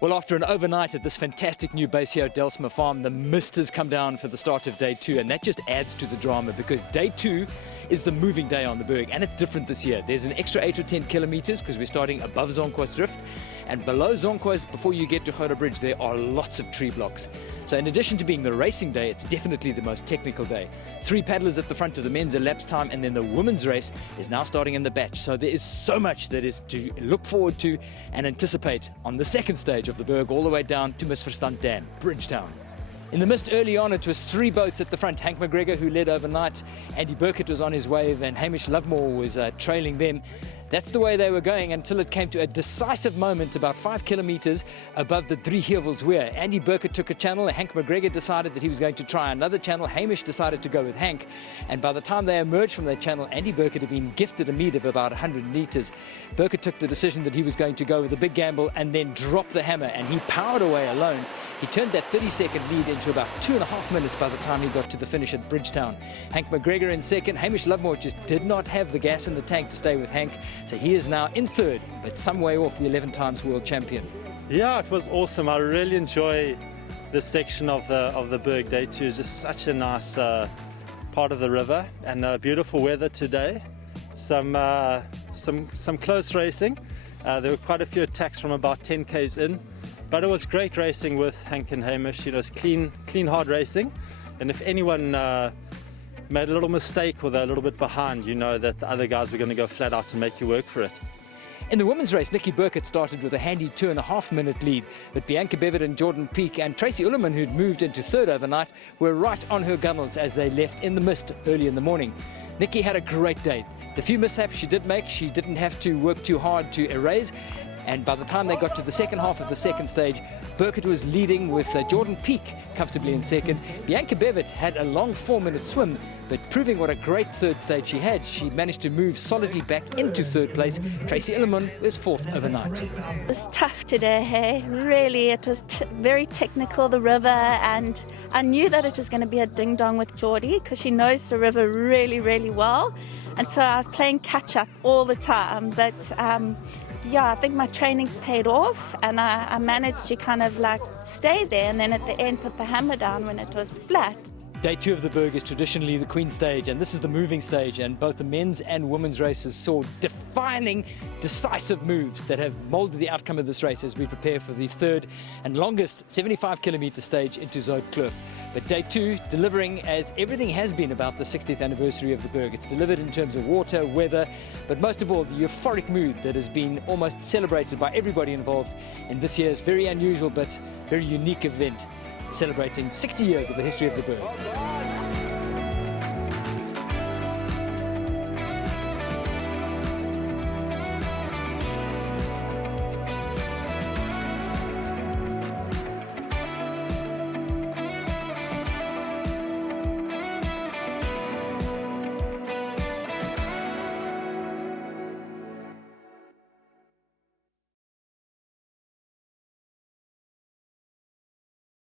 Well, after an overnight at this fantastic new base here at Delsma Farm, the mist has come down for the start of day 2, and that just adds to the drama because day 2 is the moving day on the Berg, and it's different this year. There's an extra 8 or 10 kilometers because we're starting above Zonkwas Drift, and below Zonkwas, before you get to Gouda Bridge, there are lots of tree blocks. So in addition to being the racing day, it's definitely the most technical day. 3 paddlers at the front of the men's elapsed time, and then the women's race is now starting in the batch. So there is so much that is to look forward to and anticipate on the second stage of the Berg, all the way down to Misverstand Dam, Bridgetown. In the mist early on, it was 3 boats at the front. Hank McGregor, who led overnight, Andy Burkett was on his wave, and Hamish Lovemore was trailing them. That's the way they were going until it came to a decisive moment about 5 kilometers above the Drie Heuwels Weir. Andy Burkett took a channel, Hank McGregor decided that he was going to try another channel, Hamish decided to go with Hank, and by the time they emerged from that channel, Andy Burkett had been gifted a mead of about 100 litres. Burkett took the decision that he was going to go with a big gamble and then drop the hammer, and he powered away alone. He turned that 30-second lead into about 2.5 minutes by the time he got to the finish at Bridgetown. Hank McGregor in second. Hamish Lovemore just did not have the gas in the tank to stay with Hank, so he is now in third, but some way off the 11 times world champion. Yeah, it was awesome. I really enjoy this section of the Berg. Day 2 is just such a nice part of the river, and beautiful weather today. Some close racing. There were quite a few attacks from about 10 k's in. But it was great racing with Hank and Hamish. You know, it's clean, hard racing. And if anyone made a little mistake or they're a little bit behind, you know that the other guys were going to go flat out and make you work for it. In the women's race, Nikki Burkett started with a handy 2.5-minute lead, but Bianca Bevitt and Jordan Peak and Tracy Ullerman, who'd moved into third overnight, were right on her gunnels as they left in the mist early in the morning. Nikki had a great day. The few mishaps she did make, she didn't have to work too hard to erase. And by the time they got to the second half of the second stage, Burkett was leading with Jordan Peak comfortably in second. Bianca Bevitt had a long 4-minute swim, but proving what a great third stage she had, she managed to move solidly back into third place. Tracy Illerman was fourth overnight. It was tough today, hey? Really, it was very technical, the river, and I knew that it was going to be a ding-dong with Geordie because she knows the river really, really well. And so I was playing catch-up all the time, but yeah, I think my training's paid off, and I managed to kind of like stay there and then at the end put the hammer down when it was flat. Day 2 of the Berg is traditionally the Queen stage, and this is the moving stage, and both the men's and women's races saw defining, decisive moves that have moulded the outcome of this race as we prepare for the third and longest 75-kilometer stage into Zoutkloof. But day 2 delivering as everything has been about the 60th anniversary of the Berg. It's delivered in terms of water, weather, but most of all the euphoric mood that has been almost celebrated by everybody involved in this year's very unusual but very unique event, celebrating 60 years of the history of the Berg.